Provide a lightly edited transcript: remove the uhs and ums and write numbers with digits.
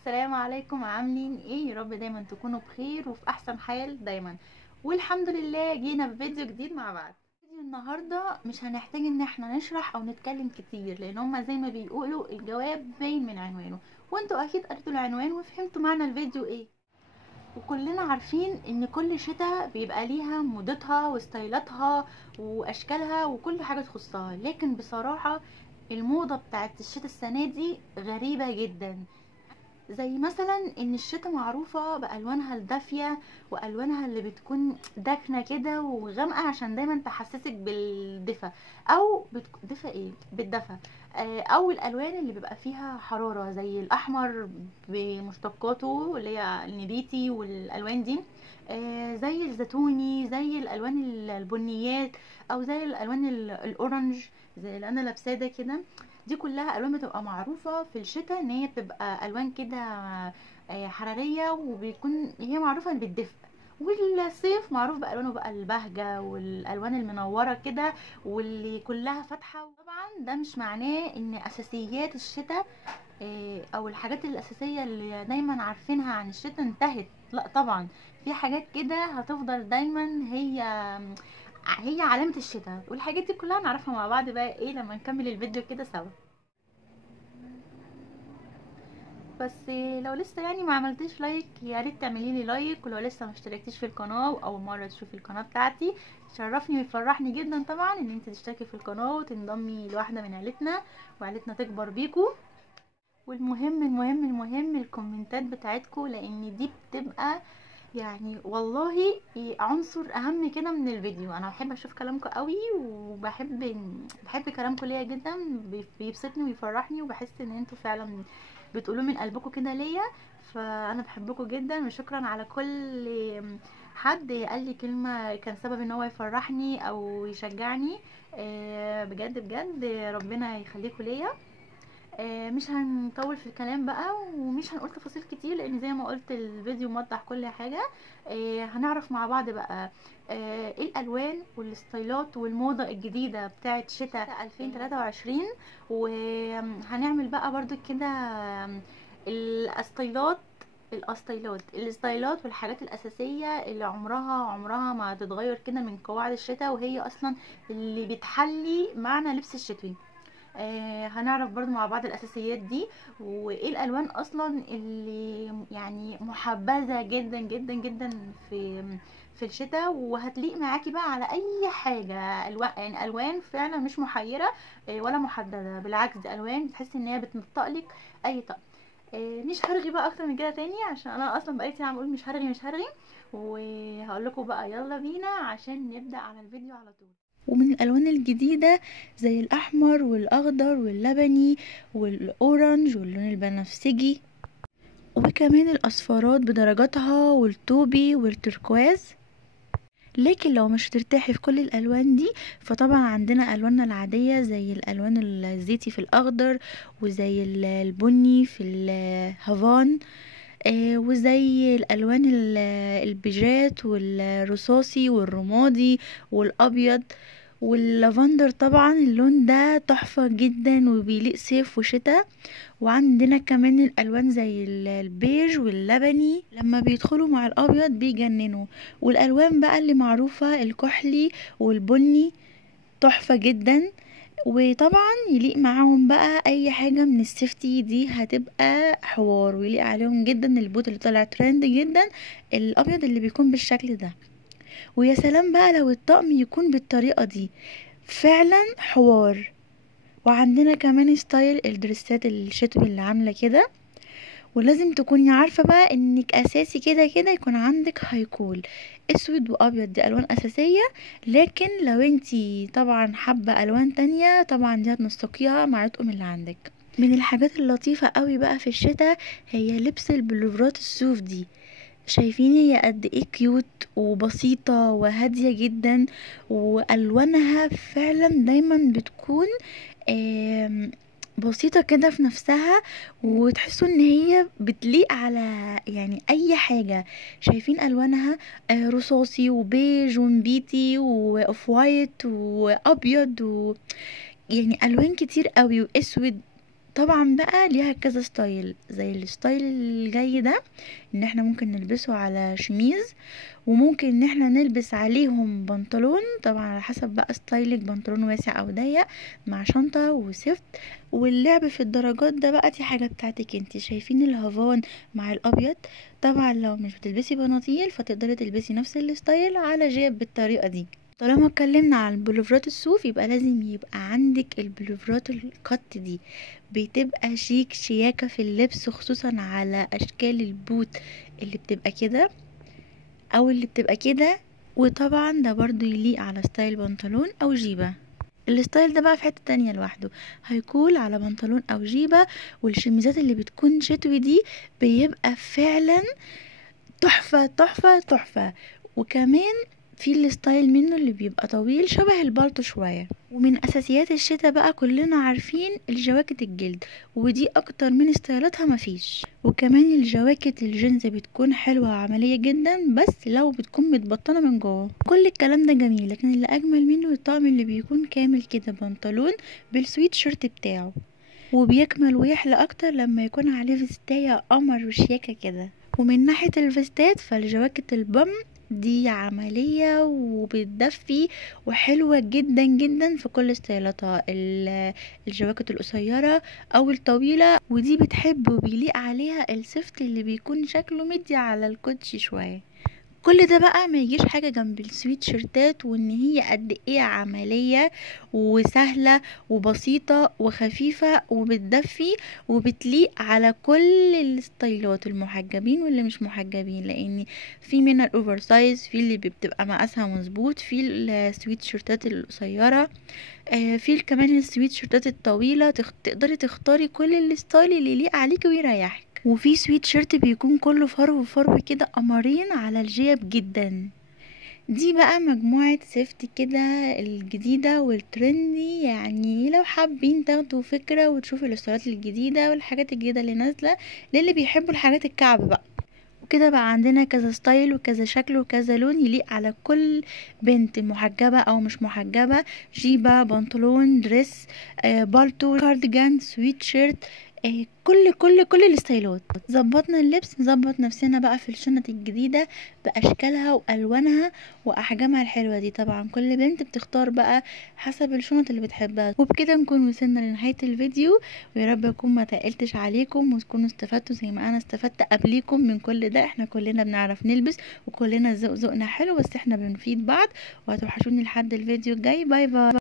السلام عليكم، عاملين ايه؟ يا رب دايما تكونوا بخير وفي احسن حال دايما. والحمد لله جينا بفيديو جديد مع بعض. فيديو النهارده مش هنحتاج ان احنا نشرح او نتكلم كتير، لان هما زي ما بيقولوا الجواب باين من عنوانه، وانتوا اكيد قريتوا العنوان وفهمتوا معنى الفيديو ايه. وكلنا عارفين ان كل شتاء بيبقى ليها موضتها وستايلاتها واشكالها وكل حاجه تخصها، لكن بصراحه الموضه بتاعت الشتاء السنه دي غريبه جدا. زي مثلا ان الشتا معروفة بالوانها الدافية والوانها اللي بتكون داكنة كده وغامقة عشان دايما تحسسك بالدفى او دفى ايه بالدفى. او الالوان اللي بيبقى فيها حرارة زي الاحمر بمشتقاته اللي هي النبيتي والالوان دي. زي الزيتوني، زي الالوان البنيات، او زي الالوان الاورنج زي اللي انا لابساه ده كده. دي كلها الوان بتبقى معروفه في الشتاء ان هي بتبقى الوان كده حراريه، وبيكون هي معروفه بالدفء. والصيف معروف بالوانه بقى البهجه والالوان المنوره كده واللي كلها فاتحه. طبعا ده مش معناه ان اساسيات الشتاء او الحاجات الاساسيه اللي دايما عارفينها عن الشتاء انتهت، لا طبعا. في حاجات كده هتفضل دايما هي علامة الشتاء، والحاجات دي كلها نعرفها مع بعض بقى ايه لما نكمل الفيديو كده سوا. بس لو لسه يعني ما عملتيش لايك يا ريت تعملي لي لايك، ولو لسه ما اشتركتيش في القناه واول مره تشوفي القناه بتاعتي شرفني ويفرحني جدا طبعا ان انت تشتركي في القناه وتنضمي لواحده من عيلتنا وعيلتنا تكبر بيكو. والمهم المهم الكومنتات بتاعتكم، لان دي بتبقى يعني والله عنصر اهم كده من الفيديو. انا بحب اشوف كلامكم قوي وبحب كلامكم ليا جدا، بيبسطني ويفرحني وبحس ان انتوا فعلا بتقولوا من قلبكم كده ليا. فانا بحبكم جدا وشكرا على كل حد قال لي كلمه كان سبب ان هو يفرحني او يشجعني. بجد بجد ربنا يخليكم ليا. مش هنطول في الكلام بقى ومش هنقول تفاصيل كتير، لان زي ما قلت الفيديو موضح كل حاجة. هنعرف مع بعض بقى ايه الالوان والستايلات والموضة الجديدة بتاعت شتاء 2023. وهنعمل بقى برضو كده الستايلات الستايلات والحاجات الاساسيه اللي عمرها ما تتغير كده من قواعد الشتاء، وهي اصلا اللي بتحلي معنى لبس الشتوي. هنعرف برضو مع بعض الاساسيات دي، وايه الالوان اصلا اللي يعني محبذة جدا جدا جدا في الشتاء وهتليق معاكي بقى على اي حاجة. يعني الوان فعلا مش محيرة ولا محددة، بالعكس دي الوان بتحسي ان هي بتنطقلك اي طقم. مش هرغي بقى اكتر من كده تاني، عشان انا اصلا بقالي كتير عم اقول مش هرغي. وهقول لكم بقى يلا بينا عشان نبدأ على الفيديو على طول. ومن الالوان الجديدة زي الاحمر والاخضر واللبني والاورنج واللون البنفسجي، وكمان الاصفرات بدرجاتها والطوبي والتركواز. لكن لو مش هترتاحي في كل الالوان دي فطبعا عندنا الواننا العادية زي الالوان الزيتي في الاخضر، وزي البني في الهافان، وزي الالوان البيجات والرصاصي والرمادي والابيض واللافندر. طبعا اللون ده تحفة جدا وبيليق صيف وشتاء. وعندنا كمان الالوان زي البيج واللبني لما بيدخلوا مع الابيض بيجننوا. والالوان بقى اللي معروفة الكحلي والبني تحفة جدا. وطبعا يليق معاهم بقى اي حاجة من السيفتي دي هتبقى حوار، ويليق عليهم جدا البوت اللي طلع ترند جدا الابيض اللي بيكون بالشكل ده. ويا سلام بقى لو الطقم يكون بالطريقة دي فعلا حوار. وعندنا كمان ستايل الدريسات الشتوي اللي عاملة كده. ولازم تكوني عارفة بقى انك اساسي كده كده يكون عندك هيكول اسود وابيض، دي الوان اساسية. لكن لو انتي طبعا حابة الوان تانية طبعا دي هتنسقيها مع الطقم اللي عندك. من الحاجات اللطيفة قوي بقى في الشتاء هي لبس البلوفرات الصوف دي. شايفين هي قد ايه كيوت وبسيطة وهادية جدا، والوانها فعلا دايما بتكون بسيطة كده في نفسها، وتحسوا ان هي بتليق على يعني اي حاجة. شايفين الوانها رصاصي وبيج ونبيتي واوف وايت وابيض يعني الوان كتير قوي واسود. طبعا بقى ليها كذا ستايل، زي الستايل الجاي ده ان احنا ممكن نلبسه على شميز، وممكن ان احنا نلبس عليهم بنطلون، طبعا على حسب بقى ستايلك، بنطلون واسع او ضيق مع شنطة وسفت. واللعب في الدرجات ده بقى دي حاجة بتاعتك انتي. شايفين الهافان مع الابيض؟ طبعا لو مش بتلبسي بناطيل فتقدري تلبسي نفس الستايل على جيب بالطريقة دي. طالما اتكلمنا عن البلوفرات الصوف، يبقى لازم يبقى عندك البلوفرات القط دي، بتبقى شيك شياكة في اللبس، خصوصا على اشكال البوت اللي بتبقى كده او اللي بتبقى كده. وطبعا ده برضو يليق على ستايل بنطلون او جيبة. الستايل ده بقى في حتة تانية لوحده، هيكون على بنطلون او جيبة. والشميزات اللي بتكون شتوي دي بيبقى فعلا تحفة تحفة تحفة. وكمان في الستايل منه اللي بيبقى طويل شبه البالطو شوية. ومن اساسيات الشتا بقى كلنا عارفين الجواكت الجلد، ودي اكتر من ستايلاتها مفيش. وكمان الجواكت الجينز بتكون حلوة وعملية جدا، بس لو بتكون متبطنة من جوه. كل الكلام ده جميل، لكن اللي اجمل منه الطقم اللي بيكون كامل كده، بنطلون بالسويت شيرت بتاعه، وبيكمل ويحلى اكتر لما يكون عليه فيستاية قمر وشياكة كده. ومن ناحية الفيستات، فالجواكت البم دي عملية وبتدفي وحلوة جدا جدا في كل ستايلاتها، الجواكت القصيرة او الطويلة، ودي بتحب وبيليق عليها السفت اللي بيكون شكله مدي على الكوتشي شوية. كل ده بقى ما يجيش حاجة جنب السويت شيرتات، وان هي قد ايه عملية وسهلة وبسيطة وخفيفة وبتدفي وبتليق على كل الستايلات، المحجبين واللي مش محجبين، لان في منها الاوفر سايز، في اللي بتبقى مقاسها مظبوط، في السويت شيرتات القصيرة، في كمان السويت شيرتات الطويلة. تقدري تختاري كل الستايل اللي يليق عليكي ويريحك. وفي سويت شيرت بيكون كله فرو فرو كده قمرين على الجيب جدا. دي بقى مجموعة سيفتي كده الجديدة والترندي، يعني لو حابين تاخدوا فكرة وتشوفوا الاستايلات الجديدة والحاجات الجديدة اللي نازلة للي بيحبوا الحاجات الكعب بقى. وكده بقى عندنا كذا ستايل وكذا شكل وكذا لون يليق على كل بنت، محجبة او مش محجبة، جيبة، بنطلون، دريس، بالتو، كارديجان، سويت شيرت، كل الستايلات. ظبطنا اللبس، نظبط نفسنا بقى في الشنط الجديدة بأشكالها وألوانها وأحجامها الحلوة دي. طبعا كل بنت بتختار بقى حسب الشنط اللي بتحبها. وبكده نكون وصلنا لنهاية الفيديو، ويا رب اكون ما تقلتش عليكم وتكونوا استفدتوا زي ما انا استفدت قبليكم من كل ده. احنا كلنا بنعرف نلبس وكلنا ذوقنا حلو، بس احنا بنفيد بعض. وهتوحشوني لحد الفيديو الجاي. باي باي.